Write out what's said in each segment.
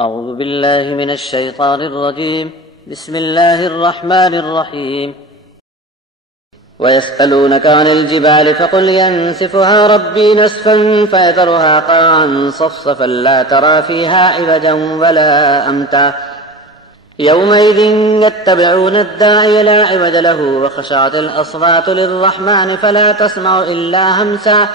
أعوذ بالله من الشيطان الرجيم. بسم الله الرحمن الرحيم. ويسألونك عن الجبال فقل ينسفها ربي نسفا فيذرها قاعا صفصفا لا ترى فيها عوجا ولا أمتا يومئذ يتبعون الداعي لا عوج له وخشعت الأصوات للرحمن فلا تسمع إلا همسا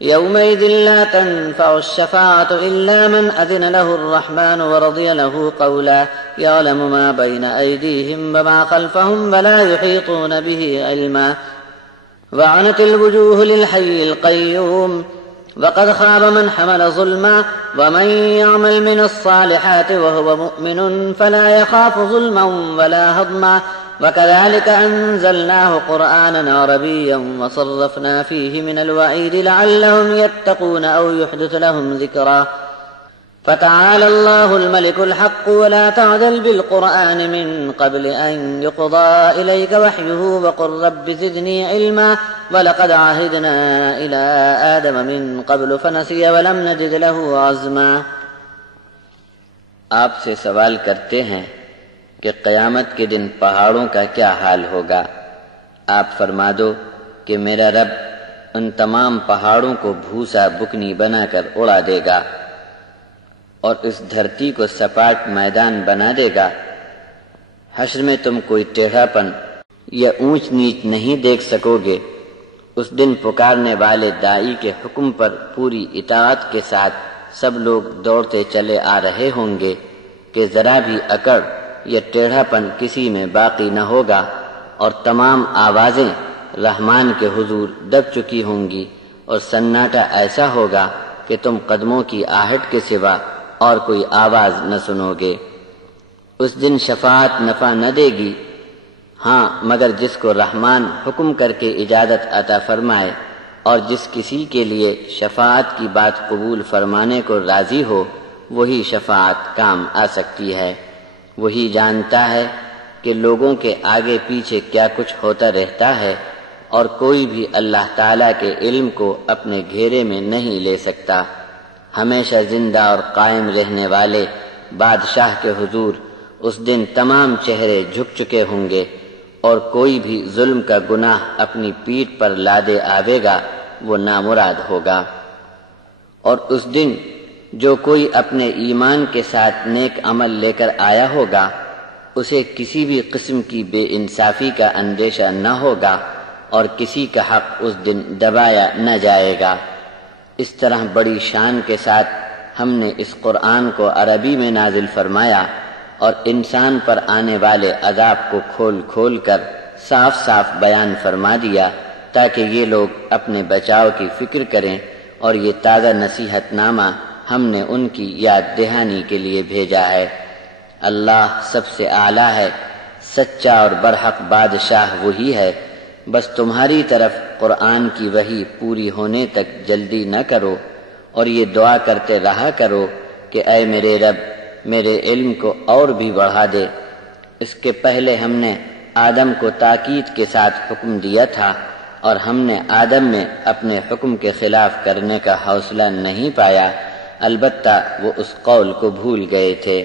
يومئذ لا تنفع الشفاعة إلا من أذن له الرحمن ورضي له قولا يعلم ما بين أيديهم وما خلفهم ولا يحيطون به علما وعنت الوجوه للحي القيوم وقد خاب من حمل ظلما ومن يعمل من الصالحات وهو مؤمن فلا يخاف ظلما ولا هضما وكذلك أنزلناه قرآنا عربيا وصرفنا فيه من الوعيد لعلهم يتقون أو يحدث لهم ذكرا فتعالى الله الملك الحق ولا تعجل بالقرآن من قبل أن يقضى إليك وحيه وقل رب زدني علما ولقد عهدنا إلى آدم من قبل فنسي ولم نجد له عزما. آپ سے سوال کرتے ہیں کہ قیامت کے دن پہاڑوں کا کیا حال ہوگا. آپ فرما دو کہ میرا رب ان تمام پہاڑوں کو بھوسا بکنی بنا کر اڑا دے گا اور اس دھرتی کو سپاٹ میدان بنا دے گا. حشر میں تم کوئی ٹیڑھا پن یا اونچ نیچ نہیں دیکھ سکو گے. اس دن پکارنے والے داعی کے حکم پر پوری اطاعت کے ساتھ سب لوگ دوڑتے چلے آ رہے ہوں گے کہ ذرا بھی اکڑ یا ٹیڑھا پن کسی میں باقی نہ ہوگا اور تمام آوازیں رحمان کے حضور دب چکی ہوں گی اور سناٹا ایسا ہوگا کہ تم قدموں کی آہٹ کے سوا اور کوئی آواز نہ سنو گے. اس دن شفاعت نفع نہ دے گی ہاں مگر جس کو رحمان حکم کر کے اجازت عطا فرمائے اور جس کسی کے لیے شفاعت کی بات قبول فرمانے کو راضی ہو وہی شفاعت کام آ سکتی ہے. وہی جانتا ہے کہ لوگوں کے آگے پیچھے کیا کچھ ہوتا رہتا ہے اور کوئی بھی اللہ تعالیٰ کے علم کو اپنے گھیرے میں نہیں لے سکتا. ہمیشہ زندہ اور قائم رہنے والے بادشاہ کے حضور اس دن تمام چہرے جھک چکے ہوں گے اور کوئی بھی ظلم کا گناہ اپنی پیٹھ پر لادے آوے گا وہ نامراد ہوگا. اور اس دن جو کوئی اپنے ایمان کے ساتھ نیک عمل لے کر آیا ہوگا اسے کسی بھی قسم کی بے انصافی کا اندیشہ نہ ہوگا اور کسی کا حق اس دن دبایا نہ جائے گا. اس طرح بڑی شان کے ساتھ ہم نے اس قرآن کو عربی میں نازل فرمایا اور انسان پر آنے والے عذاب کو کھول کھول کر صاف صاف بیان فرما دیا تاکہ یہ لوگ اپنے بچاؤ کی فکر کریں. اور یہ تازہ نصیحت نامہ ہم نے ان کی یاد دہانی کے لیے بھیجا ہے. اللہ سب سے اعلیٰ ہے، سچا اور برحق بادشاہ وہی ہے. بس تمہاری طرف قرآن کی وحی پوری ہونے تک جلدی نہ کرو اور یہ دعا کرتے رہا کرو کہ اے میرے رب میرے علم کو اور بھی بڑھا دے. اس کے پہلے ہم نے آدم کو تاکید کے ساتھ حکم دیا تھا اور ہم نے آدم میں اپنے حکم کے خلاف کرنے کا حوصلہ نہیں پایا، البتہ وہ اس قول کو بھول گئے تھے.